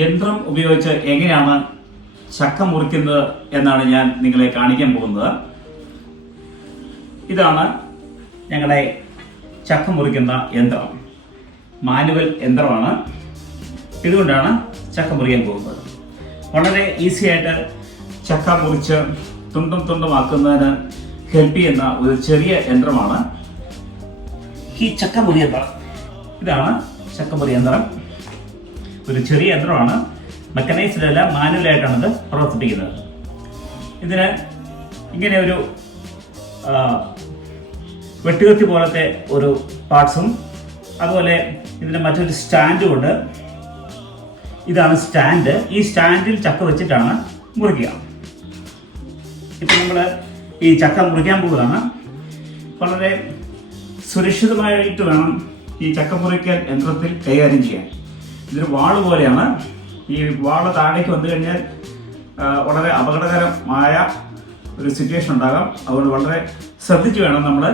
യന്ത്രം ഉപയോഗിച്ച് എങ്ങനെയാണ് ചക്ക മുറിക്കുന്നത് എന്നാണ് ഞാൻ നിങ്ങളെ കാണിക്കാൻ പോകുന്നത്. ഇതാണ് ഞങ്ങളുടെ ചക്ക മുറിക്കുന്ന യന്ത്രം. മാനുവൽ യന്ത്രമാണ്. ഇതുകൊണ്ടാണ് ചക്ക മുറിക്കാൻ പോകുന്നത്. വളരെ ഈസി ആയിട്ട് ചക്ക മുറിച്ച് തുണ്ടുമാക്കുന്നതിന് ഹെൽപ്പ് ചെയ്യുന്ന ഒരു ചെറിയ യന്ത്രമാണ് ഈ ചക്കമുറി യന്ത്രം. ഇതാണ് ചക്കമുറി യന്ത്രം. ഒരു ചെറിയ യന്ത്രമാണ്. മെക്കനൈസ്ഡ് അല്ല, മാനുവലായിട്ടാണ് ഇത് പ്രവർത്തിപ്പിക്കുന്നത്. ഇതിന് ഇങ്ങനെ ഒരു വെട്ടുകത്തി പോലത്തെ ഒരു പാർട്സും അതുപോലെ ഇതിന് മറ്റൊരു സ്റ്റാൻഡും ഉണ്ട്. ഇതാണ് സ്റ്റാൻഡ്. ഈ സ്റ്റാൻഡിൽ ചക്ക വെച്ചിട്ടാണ് മുറിക്കുക. ഇപ്പം നമ്മൾ ഈ ചക്ക മുറിക്കാൻ പോവുകയാണ്. വളരെ സുരക്ഷിതമായിട്ട് വേണം ഈ ചക്ക മുറിക്കൽ യന്ത്രത്തിൽ കൈകാര്യം ചെയ്യാൻ. ഇതൊരു വാള് പോലെയാണ്. ഈ വാള് താഴേക്ക് വന്നു കഴിഞ്ഞാൽ വളരെ അപകടകരമായ ഒരു സിറ്റുവേഷൻ ഉണ്ടാകാം. അതുകൊണ്ട് വളരെ ശ്രദ്ധിച്ച് വേണം നമ്മൾ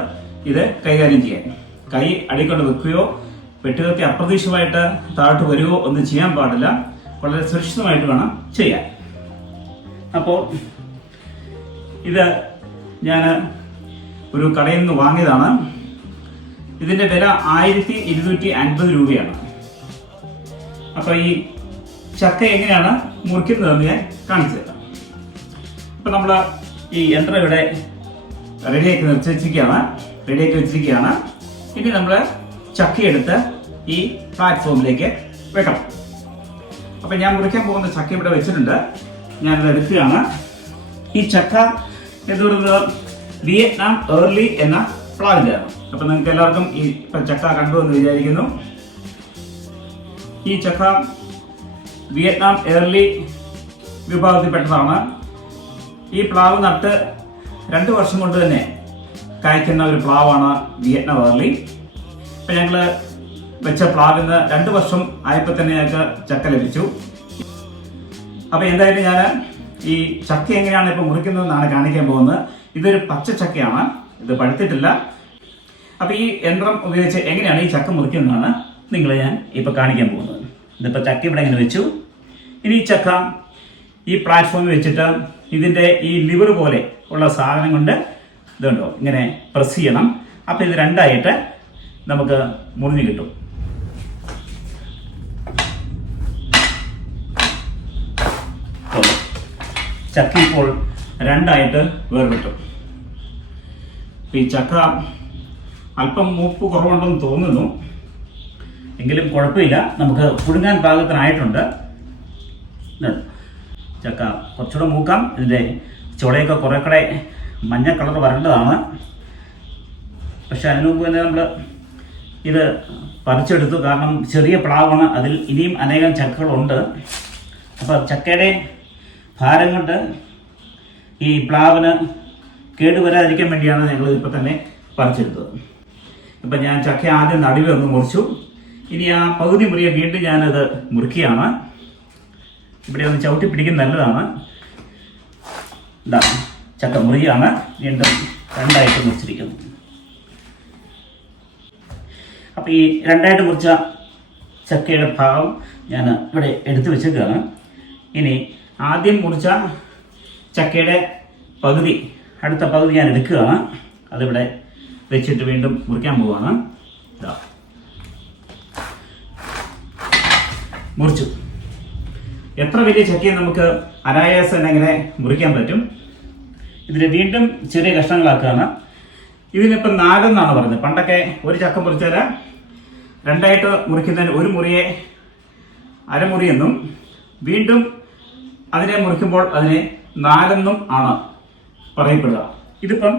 ഇത് കൈകാര്യം ചെയ്യാൻ. കൈ അടിക്കൊണ്ട് വെക്കുകയോ വെട്ടുകത്തി അപ്രതീക്ഷിതമായിട്ട് താഴോട്ട് വരികയോ ഒന്നും ചെയ്യാൻ പാടില്ല. വളരെ സുരക്ഷിതമായിട്ട് വേണം ചെയ്യാൻ. അപ്പോൾ ഇത് ഞാൻ ഒരു കടയിൽ നിന്ന് വാങ്ങിയതാണ്. ഇതിന്റെ വില 1250 രൂപയാണ്. അപ്പോൾ ഈ ചക്ക എങ്ങനെയാണ് മുറിക്കുന്നതെന്ന് ഞാൻ കാണിച്ചു തരാം. ഇപ്പൊ നമ്മൾ ഈ യന്ത്രം ഇവിടെ റെഡിയാക്കി വെച്ചിരിക്കുകയാണ്. ഇനി നമ്മൾ ചക്കയെടുത്ത് ഈ പ്ലാറ്റ്ഫോമിലേക്ക് വെക്കണം. അപ്പൊ ഞാൻ മുറിക്കാൻ പോകുന്ന ചക്ക ഇവിടെ വെച്ചിട്ടുണ്ട്. ഞാനത് എടുക്കുകയാണ്. ഈ ചക്ക എന്ന് പറയുന്നത് വിയറ്റ്നാം ഏർലി എന്ന പ്ലാവിൻ്റെയാണ്. അപ്പൊ നിങ്ങൾക്ക് എല്ലാവർക്കും ഈ ചക്ക കണ്ടു എന്ന് വിചാരിക്കുന്നു. ഈ ചക്ക വിയറ്റ്നാം ഏർലി വിഭാഗത്തിൽപ്പെട്ടതാണ്. ഈ പ്ലാവ് നട്ട് 2 വർഷം കൊണ്ട് തന്നെ കായ്ക്കുന്ന ഒരു പ്ലാവാണ് വിയറ്റ്നാം ഏർലി. ഇപ്പൊ ഞങ്ങള് വെച്ച പ്ലാവിന് 2 വർഷം ആയപ്പോൾ തന്നെ ഞങ്ങൾക്ക് ചക്ക ലഭിച്ചു. അപ്പൊ എന്തായാലും ഞാൻ ഈ ചക്ക എങ്ങനെയാണ് ഇപ്പൊ മുറിക്കുന്നതെന്നാണ് കാണിക്കാൻ പോകുന്നത്. ഇതൊരു പച്ച ചക്കയാണ്, ഇത് പഴുത്തിട്ടില്ല. അപ്പൊ ഈ യന്ത്രം ഉപയോഗിച്ച് എങ്ങനെയാണ് ഈ ചക്ക മുറിക്കുന്നതെന്നാണ് നിങ്ങളെ ഞാൻ ഇപ്പൊ കാണിക്കാൻ പോകുന്നത്. ഇതിപ്പോ ചക്ക ഇവിടെ ഇങ്ങനെ വെച്ചു. ഇനി ഈ ചക്ക ഈ പ്ലാറ്റ്ഫോമിൽ വെച്ചിട്ട് ഇതിന്റെ ഈ ലിവർ പോലെ ഉള്ള സാധനം കൊണ്ട് ഇതുണ്ടോ ഇങ്ങനെ പ്രസ് ചെയ്യണം. അപ്പൊ ഇത് രണ്ടായിട്ട് നമുക്ക് മുറിഞ്ഞു കിട്ടും. ചക്ക ഇപ്പോൾ രണ്ടായിട്ട് വേർപെട്ടു. ഈ ചക്ക അല്പം മൂപ്പ് കുറവുണ്ടെന്ന് തോന്നുന്നു. എങ്കിലും കുഴപ്പമില്ല, നമുക്ക് പുഴുങ്ങാൻ പാകത്തിനായിട്ടുണ്ട്. ചക്ക കുറച്ചുകൂടെ മൂക്കാം. ഇതിൻ്റെ ചുളയൊക്കെ കുറെ കൂടെ മഞ്ഞ കളർ വരേണ്ടതാണ്. പക്ഷെ അതിനു മുമ്പ് തന്നെ നമ്മൾ ഇത് പറിച്ചെടുത്തു. കാരണം ചെറിയ പ്ലാവാണ്, അതിൽ ഇനിയും അനേകം ചക്കകളുണ്ട്. അപ്പോൾ ചക്കയുടെ ഭാരം കൊണ്ട് ഈ പ്ലാവിന് കേടുവരാതിരിക്കാൻ വേണ്ടിയാണ് ഞങ്ങൾ ഇപ്പം തന്നെ പറിച്ചെടുത്തത്. ഇപ്പം ഞാൻ ചക്ക ആദ്യം നടുവിൽ ഒന്ന് മുറിച്ചു. ഇനി ആ പകുതി മുറിയെ വീണ്ടും ഞാനത് മുറിക്കുകയാണ്. ഇവിടെ ഒന്ന് ചവിട്ടി പിടിക്കുന്നത് നല്ലതാണ്. ഇതാ ചക്ക മുറിയാണ് വീണ്ടും രണ്ടായിട്ട് മുറിച്ചിരിക്കുന്നു. അപ്പം ഈ രണ്ടായിട്ട് മുറിച്ച ചക്കയുടെ ഭാഗം ഞാൻ ഇവിടെ എടുത്തു വെച്ചേക്കാണ്. ഇനി ആദ്യം മുറിച്ച ചക്കയുടെ പകുതി, അടുത്ത പകുതി ഞാൻ എടുക്കുകയാണ്. അതിവിടെ വെച്ചിട്ട് വീണ്ടും മുറിക്കാൻ പോവുകയാണ്. ഇതാ മുറിച്ചു. എത്ര വലിയ ചക്കയും നമുക്ക് അനായാസം എങ്ങനെ മുറിക്കാൻ പറ്റും. ഇതിന് വീണ്ടും ചെറിയ കഷ്ണങ്ങളാക്കുകയാണ്. ഇതിനിപ്പം 4 എന്നാണ് പറയുന്നത്. പണ്ടൊക്കെ ഒരു ചക്ക മുറിച്ചാൽ രണ്ടായിട്ട് മുറിക്കുന്നതിന് ഒരു മുറിയെ അരമുറിയെന്നും വീണ്ടും അതിനെ മുറിക്കുമ്പോൾ അതിനെ 4 എന്നും ആണ് പറയപ്പെടുക. ഇതിപ്പം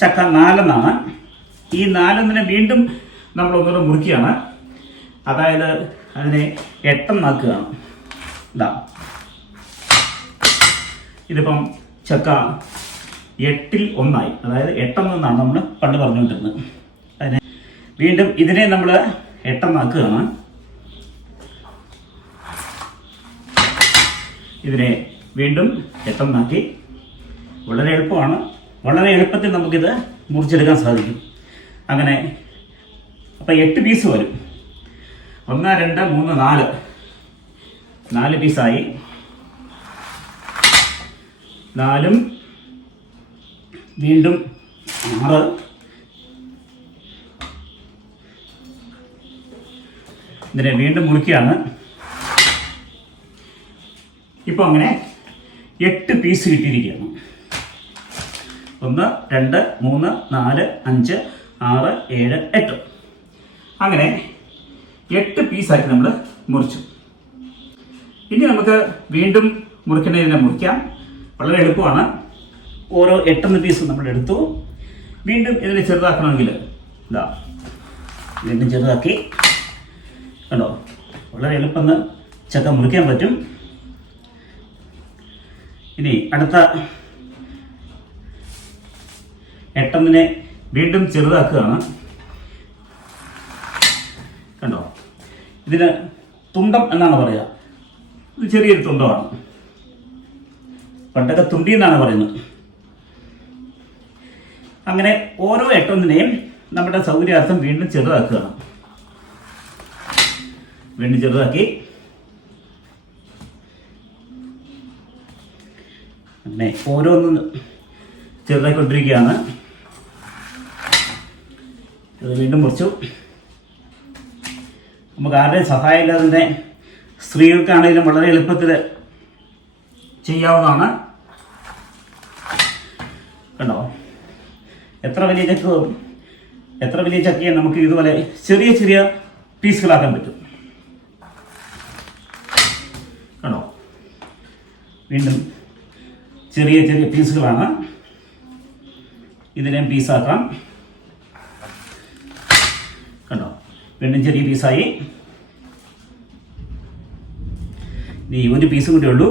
ചക്ക 4 എന്നാണ്. ഈ 4 വീണ്ടും നമ്മൾ ഒന്നുകൂടെ മുറിക്കുകയാണ്. അതായത് അതിനെ 8 എന്നാക്കുകയാണ്. ഇതാ ഇതിപ്പം ചക്ക 8ൽ 1 അതായത് 8 എന്നാണ് നമ്മൾ പണ്ട് പറഞ്ഞുകൊണ്ടിരുന്നത്. അതിനെ വീണ്ടും ഇതിനെ നമ്മൾ 8 എന്നാക്കുകയാണ്. ഇതിനെ വീണ്ടും 8 എന്നാക്കി. വളരെ എളുപ്പമാണ്. വളരെ എളുപ്പത്തിൽ നമുക്കിത് മുറിച്ചെടുക്കാൻ സാധിക്കും. അങ്ങനെ അപ്പം 8 പീസ് വരും. 1, 2, 3, 4 4 പീസായി. 4 വീണ്ടും 6. ഇതിനെ വീണ്ടും മുറിക്കുകയാണ്. ഇപ്പോൾ അങ്ങനെ 8 പീസ് കിട്ടിയിരിക്കുകയാണ്. 1 2 3 4 5 6 7 8. അങ്ങനെ 8 പീസാക്കി നമ്മൾ മുറിച്ചു. ഇനി നമുക്ക് വീണ്ടും മുറിക്കുന്നതിനെ മുറിക്കാം. വളരെ എളുപ്പമാണ്. ഓരോ 8 പീസ് നമ്മൾ എടുത്തു. വീണ്ടും ഇതിനെ ചെറുതാക്കണമെങ്കിൽ ഇതാ വീണ്ടും ചെറുതാക്കി. കണ്ടോ, വളരെ എളുപ്പം ചക്ക മുറിക്കാൻ പറ്റും. ഇനി അടുത്ത 8 വീണ്ടും ചെറുതാക്കുകയാണ്. കണ്ടോ, ഇതിന് തുണ്ടം എന്നാണ് പറയുക. ഇത് ചെറിയൊരു തുണ്ടമാണ്. പണ്ടൊക്കെ തുണ്ടി എന്നാണ് പറയുന്നത്. അങ്ങനെ ഓരോ 8 നമ്മുടെ സൗകര്യാർത്ഥം വീണ്ടും ചെറുതാക്കുകയാണ്. വീണ്ടും ചെറുതാക്കി. അങ്ങനെ ഓരോന്നും ചെറുതാക്കിക്കൊണ്ടിരിക്കുകയാണ്. ഇത് വീണ്ടും മുറിച്ചു. നമുക്ക് ആരുടെയും സഹായം ഇല്ലാതെ തന്നെ സ്ത്രീകൾക്കാണെങ്കിലും വളരെ എളുപ്പത്തിൽ ചെയ്യാവുന്നതാണ്. കണ്ടോ, എത്ര വലിയ ചക്കയെ നമുക്ക് ഇതുപോലെ ചെറിയ ചെറിയ പീസുകളാക്കാൻ പറ്റും. കണ്ടോ, വീണ്ടും ചെറിയ ചെറിയ പീസുകളാണ്. ഇതിനെയും പീസാക്കാം. കണ്ടോ, വീണ്ടും ചെറിയ പീസായി. ഇനി 1 പീസും കൂടി ഉള്ളൂ.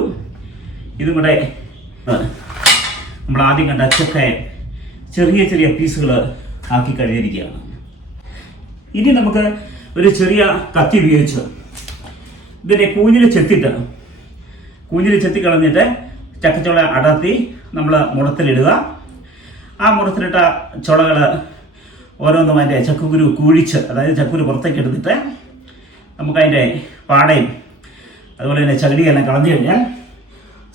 ഇതും കൂടെ നമ്മൾ ആദ്യം കണ്ട ചക്കയെ ചെറിയ ചെറിയ പീസുകൾ ആക്കി കഴിഞ്ഞിരിക്കുകയാണ്. ഇനി നമുക്ക് ഒരു ചെറിയ കത്തി ഉപയോഗിച്ച് ഇതിനെ കൂഞ്ഞിൽ ചെത്തി കളഞ്ഞിട്ട് ചക്കച്ചുള അടർത്തി നമ്മൾ മുറത്തിലിടുക. ആ മുറത്തിലിട്ട ചുളകൾ ഓരോന്നും അതിൻ്റെ ചക്കുകുരു കുഴിച്ച്, അതായത് ചക്കുരു പുറത്തേക്ക് എടുത്തിട്ട് നമുക്കതിൻ്റെ പാടയും അതുപോലെ തന്നെ ചകിരിയെല്ലാം കളഞ്ഞു കഴിഞ്ഞാൽ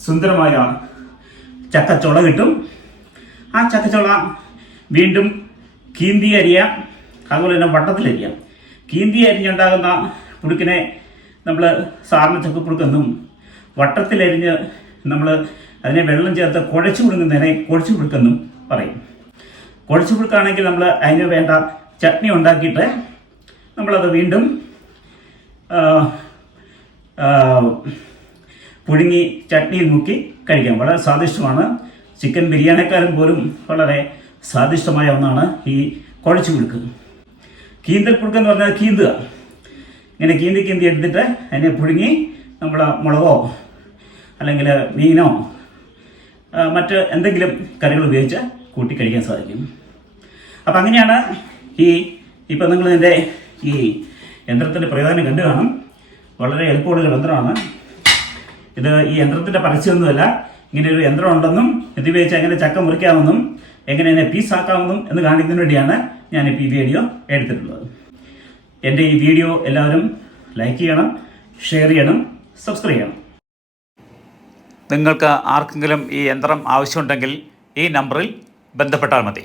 സുന്ദരമായ ചക്കച്ചുള കിട്ടും. ആ ചക്കച്ചുള വീണ്ടും കീന്തി അരിയാം, അതുപോലെ തന്നെ വട്ടത്തിലരിയാം. കീന്തി അരിഞ്ഞുണ്ടാകുന്ന പുഴുക്കിനെ നമ്മൾ സാറിന് ചക്കപ്പുഴുക്കെന്നും, വട്ടത്തിലരിഞ്ഞ് നമ്മൾ അതിനെ വെള്ളം ചേർത്ത് കുഴച്ചു പുഴുങ്ങുന്നതിനെ കുഴച്ചു പുഴുക്കെന്നും പറയും. കുഴച്ചു പുഴുക്കാണെങ്കിൽ നമ്മൾ അതിന് വേണ്ട ചട്നി ഉണ്ടാക്കിയിട്ട് നമ്മളത് വീണ്ടും പുഴുങ്ങി ചട്നിയിൽ മുക്കി കഴിക്കാം. വളരെ സ്വാദിഷ്ടമാണ്. ചിക്കൻ ബിരിയാണിക്കാരൻ പോലും വളരെ സ്വാദിഷ്ടമായ ഒന്നാണ് ഈ കുഴച്ചു പുഴുക്ക്. കീന്തൽ പുഴുക്ക് എന്ന് പറഞ്ഞാൽ കീന്തുക. ഇങ്ങനെ കീന്തി എടുത്തിട്ട് അതിനെ പുഴുങ്ങി നമ്മൾ മുളകോ അല്ലെങ്കിൽ മീനോ മറ്റ് എന്തെങ്കിലും കറികൾ ഉപയോഗിച്ച് കൂട്ടി കഴിക്കാൻ സാധിക്കും. അപ്പം അങ്ങനെയാണ് ഇപ്പം നിങ്ങളിതിൻ്റെ ഈ യന്ത്രത്തിൻ്റെ പ്രയോജനം കണ്ടു കാണും. വളരെ എളുപ്പമുള്ളൊരു യന്ത്രമാണ് ഇത്. ഈ യന്ത്രത്തിൻ്റെ പരസ്യമൊന്നുമല്ല. ഇങ്ങനെ ഒരു യന്ത്രം ഉണ്ടെന്നും ഇത് ഉപയോഗിച്ച് എങ്ങനെ ചക്ക മുറിക്കാമെന്നും എങ്ങനെ അതിനെ പീസാക്കാമെന്നും എന്ന് കാണിക്കുന്നതിന് വേണ്ടിയാണ് ഞാനിപ്പോൾ ഈ വീഡിയോ എടുത്തിട്ടുള്ളത്. എൻ്റെ ഈ വീഡിയോ എല്ലാവരും ലൈക്ക് ചെയ്യണം, ഷെയർ ചെയ്യണം, സബ്സ്ക്രൈബ് ചെയ്യണം. നിങ്ങൾക്ക് ആർക്കെങ്കിലും ഈ യന്ത്രം ആവശ്യമുണ്ടെങ്കിൽ ഈ നമ്പറിൽ ബന്ധപ്പെട്ടാൽ മതി.